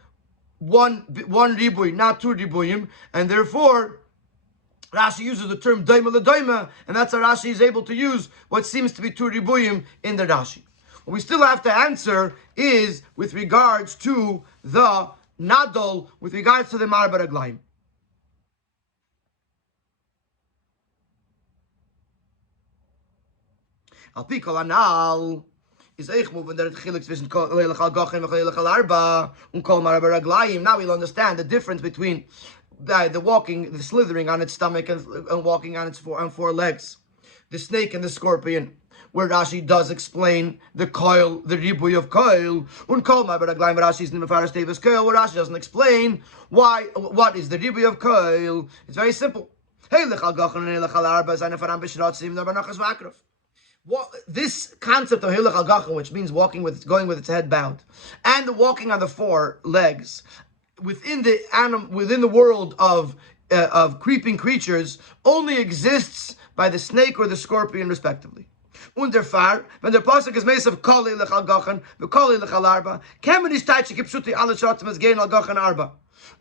one ribui, not two ribuyim, and therefore Rashi uses the term doima ledoima, and that's how Rashi is able to use what seems to be two ribuyim in the Rashi. What we still have to answer is with regards to the nadol, with regards to the marba raglaim. Al pi kol anal is eich moving that chilik zwischen Helech al Gachin and Helech al Arba and kol marba raglaim. Now we'll understand the difference between the walking, the slithering on its stomach and walking on its four legs. the snake and the scorpion, where Rashi does explain the coil, the ribuy of coil, un kol ma beraglaim, Rashi's in the Mefarish Tevis coil, where Rashi doesn't explain what is the ribuy of coil. It's very simple. This concept of hilach al gachan, which means going with its head bowed, and walking on the four legs, within the world of creeping creatures, only exists by the snake or the scorpion, respectively. When the pasuk is made of kol hilach al gachan, v'kol hilach al arba, kemenish taichi kipshuti al shatim as gain al gachan arba.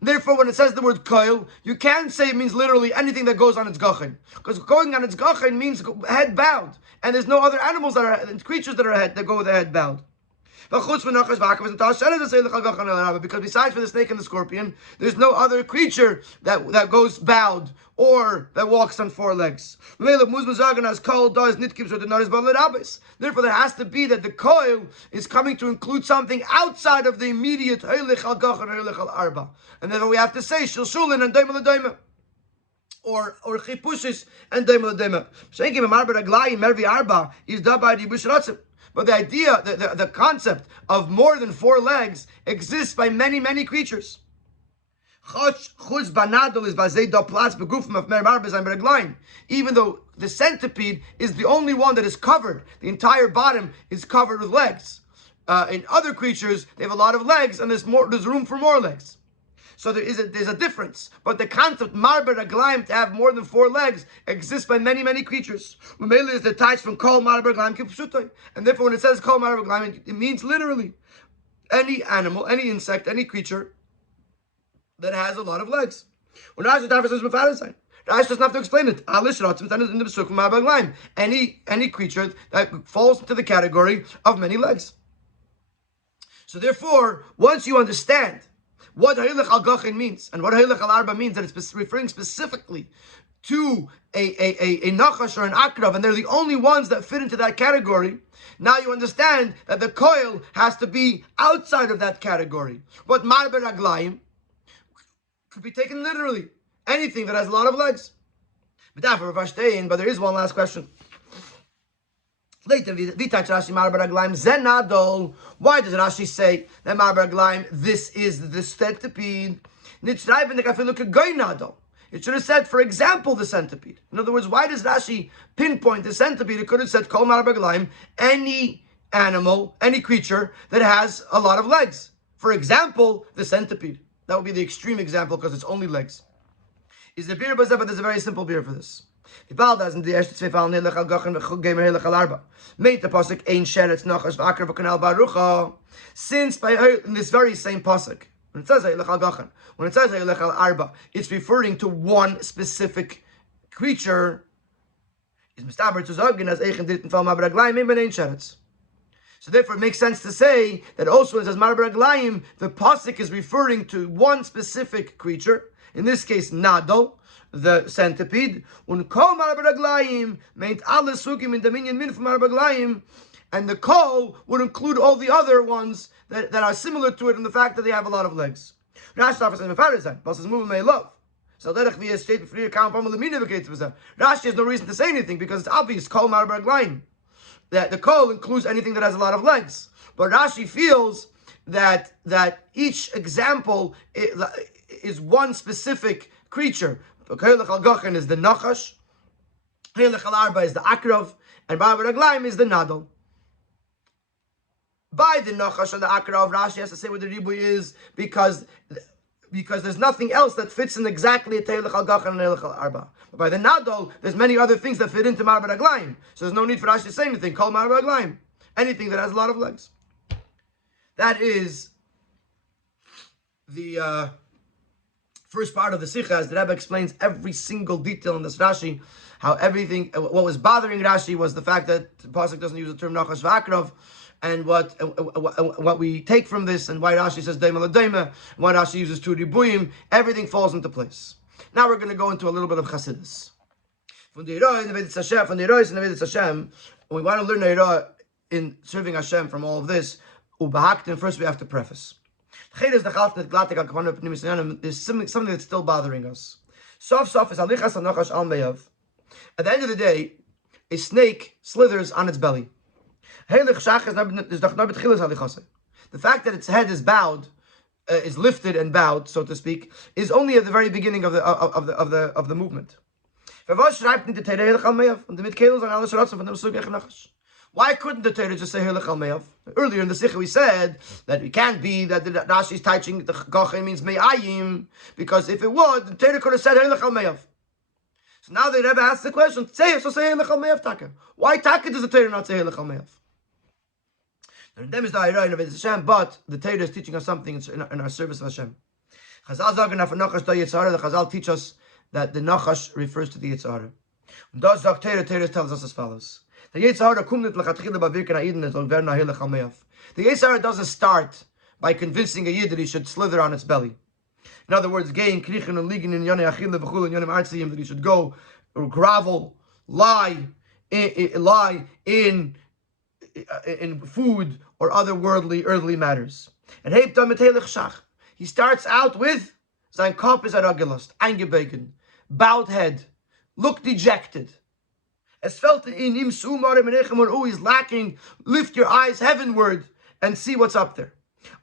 Therefore, when it says the word koil, you can't say it means literally anything that goes on its gachan, because going on its gachan means head bowed, and there's no other animals creatures that go with their head bowed. Because besides for the snake and the scorpion, there's no other creature that goes bowed or that walks on four legs. Therefore, there has to be that the koil is coming to include something outside of the immediate heilich al gachan or heilich al arba. And then we have to say shilshulin and daima l'daima, or chipushis and daima l'daima. Shenkim marber aglayim mervi arba is dabei ribush ratzim. But the idea, the concept of more than four legs exists by many, many creatures. Even though the centipede is the only one that is covered, the entire bottom is covered with legs. In other creatures, they have a lot of legs, and there's room for more legs. So there's a difference. But the concept marber raglaim, to have more than four legs, exists by many, many creatures. Umele is detached from kol marber raglaim kipshutoy. And therefore when it says kol marber raglaim, it means literally any animal, any insect, any creature that has a lot of legs. When Rashi doesn't have to explain it. Any creature that falls into the category of many legs. So therefore, once you understand what hilach al gachan means and what hilach al arba means, that it's referring specifically to a nachash or an akrav, and they're the only ones that fit into that category. Now you understand that the coil has to be outside of that category. But marber raglayim could be taken literally. Anything that has a lot of legs. But there is one last question. Later, why does Rashi say that marber raglaim, this is the centipede? It should have said, for example, the centipede. In other words, why does Rashi pinpoint the centipede? It could have said kol marber raglaim, any animal, any creature that has a lot of legs. For example, the centipede. That would be the extreme example because it's only legs. Is the beer, but there's a very simple beer for this. Made the pasuk ein sheretz nachash v'akar v'kanal barucha. Since in this very same pasuk, when it says hilach al gachan, when it says hilach al arba, it's referring to one specific creature. Is mistaber to zogin as eichen dit and fall marber raglaim ein sheretz. So therefore, it makes sense to say that also when it says marber raglaim, the pasuk is referring to one specific creature. In this case, nadal, the centipede. And the kol would include all the other ones that are similar to it in the fact that they have a lot of legs. Rashi has no reason to say anything because it's obvious kol marber raglaim, that the kol includes anything that has a lot of legs. But Rashi feels that each example is one specific creature. Hilach al gachan is the nachash, hilach al arba is the akrav, and marber raglaim is the nadal. By the nachash and the akrav, Rashi has to say what the ribuy is because there's nothing else that fits in exactly at hilach al gachan and hilach al arba. But by the nadal, there's many other things that fit into marber raglaim. So there's no need for Rashi to say anything. Call marber raglaim anything that has a lot of legs. That is the first part of the Sikha, as the Rebbe explains every single detail in this Rashi, how everything, what was bothering Rashi was the fact that the pasuk doesn't use the term nachash v'akrav, and what we take from this, and why Rashi says daima l'daima, why Rashi uses two ribuyim, everything falls into place. Now we're going to go into a little bit of Chassidus. From the Eroy and the Vedas Hashem, when we want to learn the Eroy in serving Hashem from all of this, first we have to preface. There's something that's still bothering us. At the end of the day, a snake slithers on its belly. The fact that its head is bowed, is lifted and bowed, so to speak, is only at the very beginning of the movement. Why couldn't the Torah just say Hilech al Me'av? Earlier in the Sikha we said that it can't be that the Rashi is teaching the Gachin means Me'ayim, because if it would, the Torah could have said Hilech al Me'av. So now the Rebbe asks the question, say Hilech al Me'av Taka. Why Taka does the Torah not say Hilech al Me'av? And them is the Ayra of Hashem, but the Torah is teaching us something in our service of Hashem. Chazal sagen af Nachash da Yitzhara, the Chazal teach us that the Nachash refers to the Yitzhara. And thus the Torah tells us as follows. The Yitzhara doesn't start by convincing a Yid that he should slither on its belly. In other words, that he should go or grovel, lie in food or other earthly matters. And he starts out with sein Kopf is aragelast, eingebeugen, bowed head, look dejected. As felt in him, is lacking. Lift your eyes heavenward and see what's up there.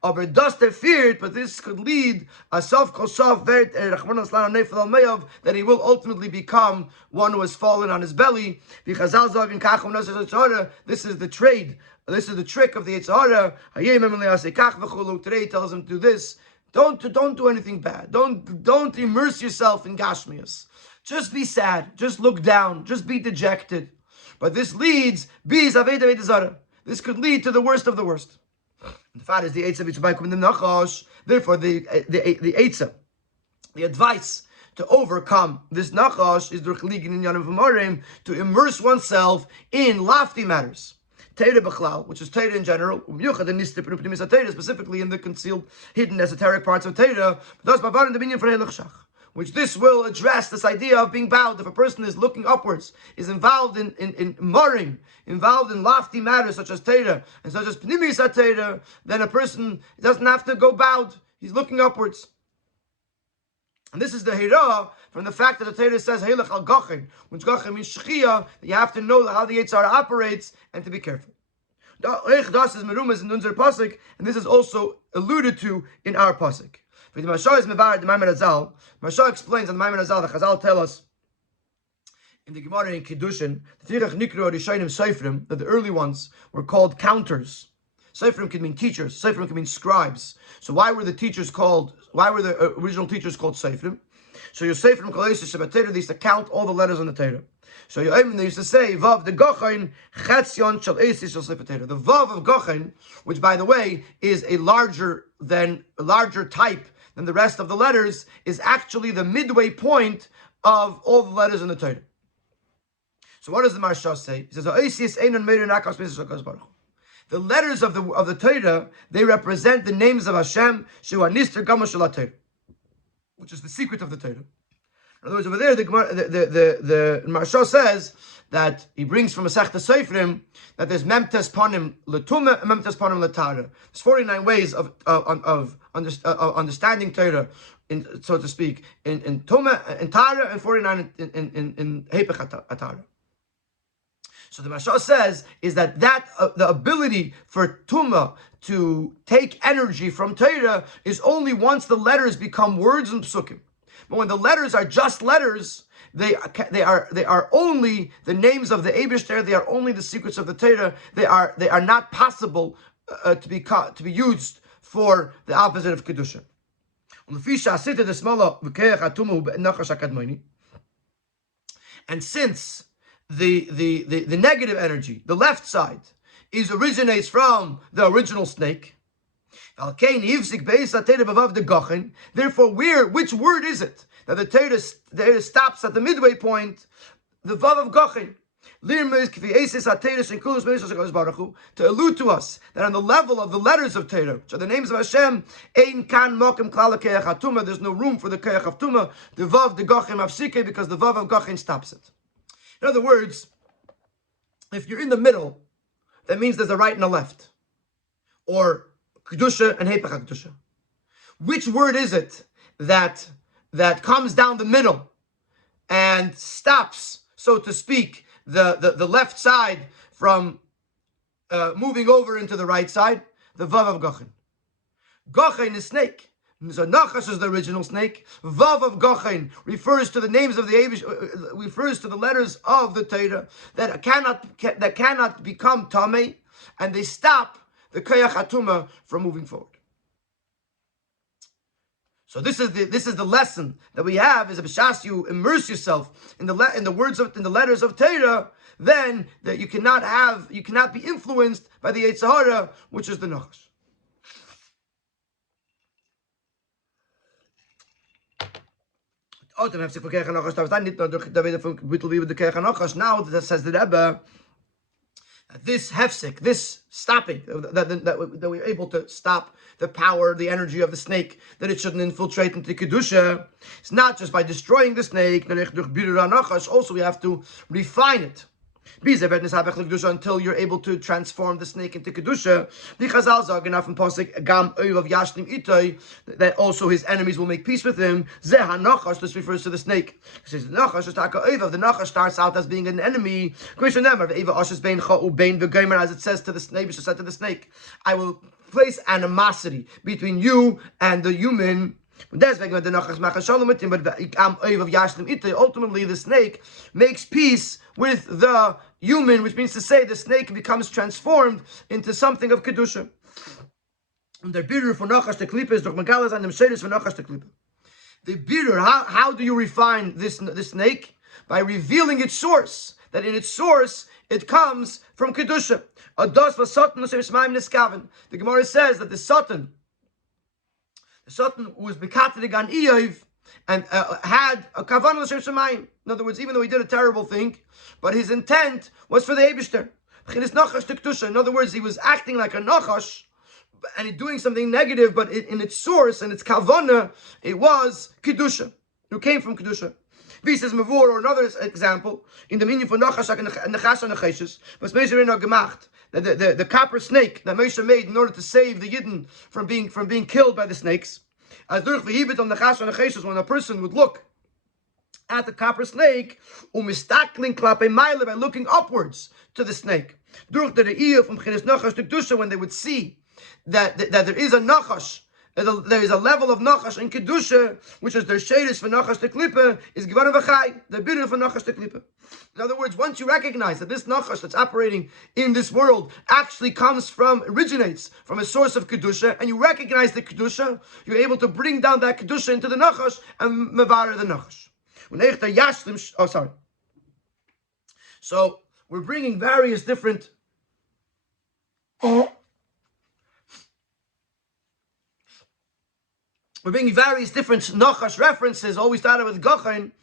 Aber das der feared, but this could lead a soft that he will ultimately become one who has fallen on his belly. This is the trade. This is the trick of the Yitzhara. Today he tells him to do this. Don't do anything bad. Don't immerse yourself in Gashmias. Just be sad. Just look down. Just be dejected. But this leads, this could lead to the worst of the worst. The fact is the Eitzah B'Tzvaykum the Nachash. Therefore, the Eitzah, the advice to overcome this Nachash is to immerse oneself in lofty matters. Teira B'chlal, which is Teira in general, specifically in the concealed, hidden, esoteric parts of Teira, which this will address this idea of being bowed. If a person is looking upwards, is involved in morim, involved in lofty matters such as Teira, and such as Pnimis HaTeira, then a person doesn't have to go bowed. He's looking upwards. And this is the Hira from the fact that the Torah says Hilech al Gachin, which Gachin means Shechia, that you have to know how the Yitzhara operates and to be careful. Das is merumas in unser pasuk, and this is also alluded to in our pasuk. Moshe is mevared the Maimon Azal. Moshe explains on the Maimon Azal. The Chazal tell us in the Gemara in Kiddushin that the early ones were called counters. Seifrim can mean teachers. Seifrim can mean scribes. So why were the teachers called? Why were the original teachers called Seifrim? So your Seifrim they used to count all the letters on the Torah. So they used to say Vav the Gachin Chetzion Shel Eisis Shel Sefer Torah. The Vav of Gachin, which by the way is a larger type than the rest of the letters, is actually the midway point of all the letters in the Torah. So what does the Maharsha say? He says the letters of the Torah, they represent the names of Hashem, which is the secret of the Torah. In other words, over there, the Maharsha says that he brings from Masechta Seifrim that there's Memtes Panim L'Tumah and Memtes Panim L'Tara. There's 49 ways of understanding Torah, so to speak, in Tumah and Tara, and 49 in Hepech Atara. So the Maharsha says is that the ability for Tumah to take energy from Torah is only once the letters become words and psukim. But when the letters are just letters, they are only the names of the Eibishter. They are only the secrets of the Torah. They are not possible to be used for the opposite of kedusha. And since the negative energy, the left side, originates from the original snake. Therefore, which word is it that the Torah stops at the midway point? The Vav of Gachin. To allude to us that on the level of the letters of Torah, which are the names of Hashem, there's no room for the Keach of Tumah, the Vav, the Gachin Mafsike, because the Vav of Gachin stops it. In other words, if you're in the middle, that means there's a right and a left, or Kedusha and Hepech HaKedusha. Which word is it that comes down the middle and stops, so to speak, the left side from moving over into the right side, the Vav of Gochen. Gochen is snake. So Nachash is the original snake. Vav of Gochen refers to the names of the Abish, refers to the letters of the Torah that cannot become Tameh, and they stop the Koyach HaTumah from moving forward. So this is the lesson that we have, is if you immerse yourself in the letters of Torah, then that you cannot be influenced by the Yetzer Hara, which is the Nachash. Now that says the Rebbe, this hefsek, this stopping, that we're able to stop the power, the energy of the snake, that it shouldn't infiltrate into Kedusha. It's not just by destroying the snake, also we have to refine it. Until you're able to transform the snake into Kedusha. That also his enemies will make peace with him. This refers to the snake. The Nachash starts out as being an enemy. As it says to the snake, said to the snake, I will place animosity between you and the human. Ultimately, the snake makes peace with the human, which means to say the snake becomes transformed into something of Kedusha. The birur, how do you refine this snake? By revealing its source. That in its source, it comes from Kedusha. The Gemara says that the Satan who was Mekaterig on Eiv and had a kavanah l'shem shemayim. In other words, even though he did a terrible thing, but his intent was for the Eibishter. In other words, he was acting like a Nachash and doing something negative, but in its source and its kavanah, it was Kedusha. It came from Kedusha. Says Mavur, or another example, in the meaning for Nachash and Nechash and Necheshes, was Moshe gemacht, the copper snake that Moshe made in order to save the Yidden from being killed by the snakes. As durch v'hibit on Nechash and Necheshes, when a person would look at the copper snake, umistakling klape mile, by looking upwards to the snake. Durch the re'iyah from Chines Nachash to Kedusha, when they would see that there is a Nachash, there is a level of Nachash in Kedusha, which is their shadis for Nachash to Klippe, is Gevara V'chai, the bitter for Nachash to Klippe. In other words, once you recognize that this Nachash that's operating in this world actually originates from a source of Kedusha, and you recognize the Kedusha, you're able to bring down that Kedusha into the Nachash and Mevara the Nachash. So, we're bringing various different Nachash references. Always started with Gochen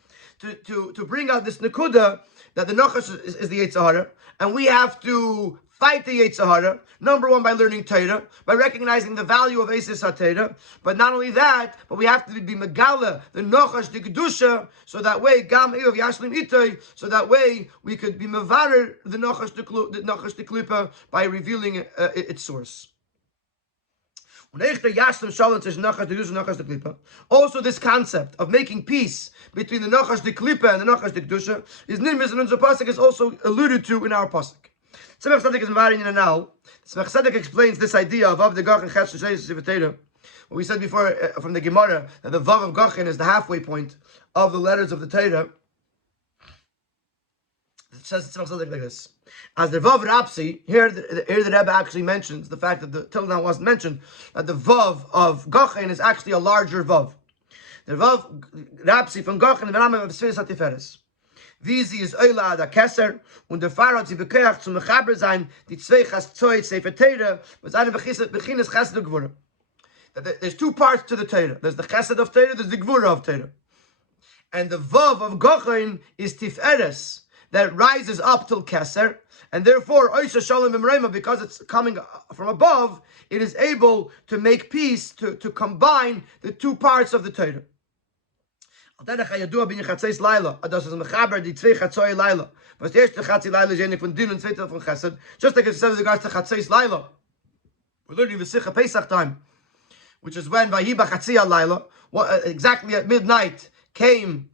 to bring out this Nakuda that the Nachash is the Yetzer Hara, and we have to fight the Yetzer Hara. Number one, by learning Torah, by recognizing the value of Eises HaTorah. But not only that, but we have to be Megala, the Nachash, the Kedusha, so that way Gam Eov Yashlim Itoy, so that way we could be Mevarer the Nachash the Klipa by revealing its source. Also, this concept of making peace between the Nachash the Klipa and the Nachash the Kedusha is Nirmis, and unser pasuk is also alluded to in our pasuk. Tzemach Tzedek is inviting in now. Tzemach Tzedek explains this idea of the Gach and Ches Sheshes Sivatera. What we said before from the Gemara, that the Vav of Gachin is the halfway point of the letters of the Torah. It says Tzemach Tzedek like this. As the Vav Rapsi, here the Rebbe actually mentions the fact that till now wasn't mentioned, that the Vav of Gachin is actually a larger Vav. The Vav Rapsi from Gachin, the Ramam of Sfiris HaTiferes. Vizi is Oila Ada Keser, und der Pfarrer sie bekeach zum Mechaber sein, die zwei Chaszoy Sefer Teire, was eine Bechines Chesed und Gvura. There's two parts to the Teire. There's the Chesed of Teire, there's the Gvura of Teire. And the Vav of Gachin is Tiferes, that rises up till Keser, and therefore, Oisha Shalom Imreima, because it's coming from above, it is able to make peace, to combine the two parts of the Torah. Just like it says the regards to Chatzeis Laila. We're learning the Sikha Pesach time, which is when Vahiba Chatzia Laila, exactly at midnight, came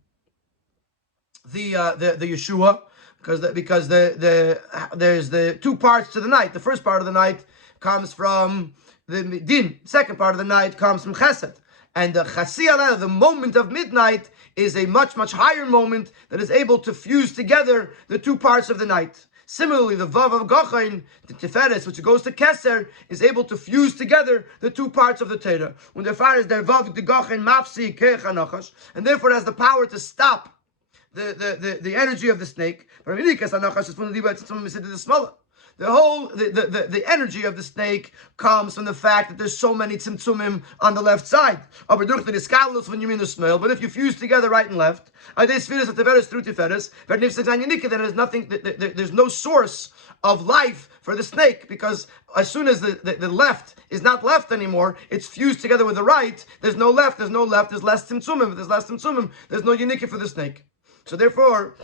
the Yeshua. because there's the two parts to the night. The first part of the night comes from the din. Second part of the night comes from chesed. And the chasiyah, the moment of midnight, is a much, much higher moment that is able to fuse together the two parts of the night. Similarly, the vav of Gochain, the Tiferes, which goes to Keser, is able to fuse together the two parts of the Torah. When the far is der vav the Gochain mafsi kechanachash, and therefore it has the power to stop the energy of the snake. The energy of the snake comes from the fact that there's so many tzimtzumim on the left side. But if you fuse together right and left, then there's nothing. There's no source of life for the snake, because as soon as the left is not left anymore, it's fused together with the right. There's no left. There's less tzimtzumim. If there's less tzimtzumim, there's no unika for the snake. So therefore,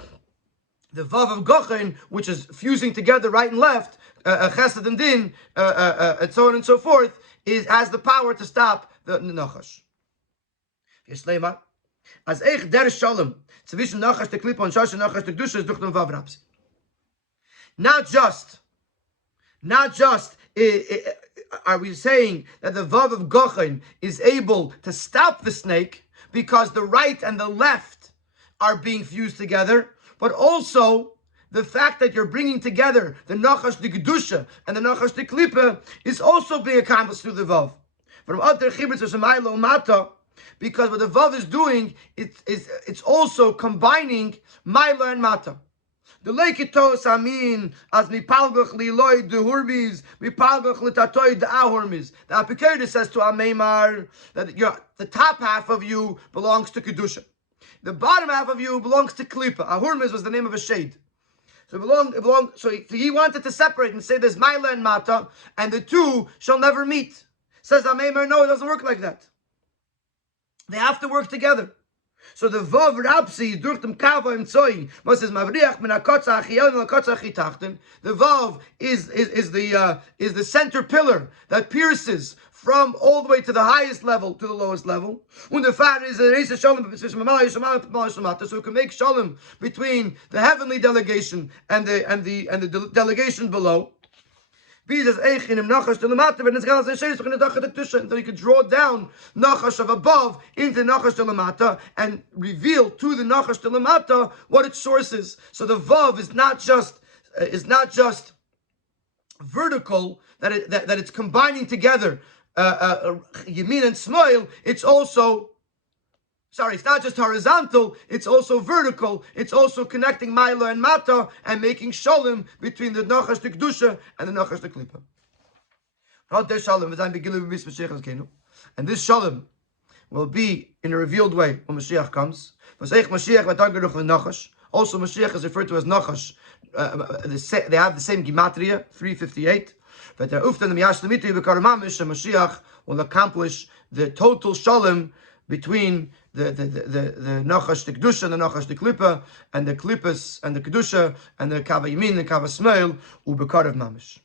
the vav of Gochain, which is fusing together right and left, chesed and din, and so on and so forth, has the power to stop the nachash. Yesleima, as eich der shalom zwischen nachash de klipa and shash nachash de kedusha is durch den vav rabs. Not just are we saying that the vav of Gochain is able to stop the snake because the right and the left are being fused together, but also the fact that you're bringing together the nachash de kedusha and the nachash de klipa is also being accomplished through the vav. From other chibritz or shemailo mata, because what the vav is doing, it's also combining maila and mata. The leikitos amin as mipalgach liloy de hurbis mipalgach litatoy de ahormis. The Apikeides says to Ameimar that the top half of you belongs to kedusha. The bottom half of you belongs to klipa. Ahurmiz was the name of a shade. So So he wanted to separate and say there's Maila and Mata, and the two shall never meet. Says Ameimer, no, it doesn't work like that. They have to work together. So the vav rapsi durch dem kava im zoi, was is mavriach min hakotza achiyel min hakotza achitachten. The vav is the center pillar that pierces from all the way to the highest level to the lowest level. And the fat is a shalom, so we can make shalom between the heavenly delegation and the delegation below. And so you can draw down nachash of above into nachash delamata and reveal to the nachash delamata what its source is. So the vav is not just vertical, that it's combining together Yamin and Smoil. It's not just horizontal, it's also vertical. It's also connecting Maila and Mata and making Shalom between the Nachash de Kedusha and the Nachash de Klipa. And this Shalom will be in a revealed way when Mashiach comes. Also, Mashiach is referred to as Nachash. They have the same Gematria, 358. But Mashiach will accomplish the total Shalom between the Nachash de Kedusha and the Nachash de Klipa, and the Klipas and the Kedusha and the Kava Yamin and Kava Smail, Ubekar of Mamish.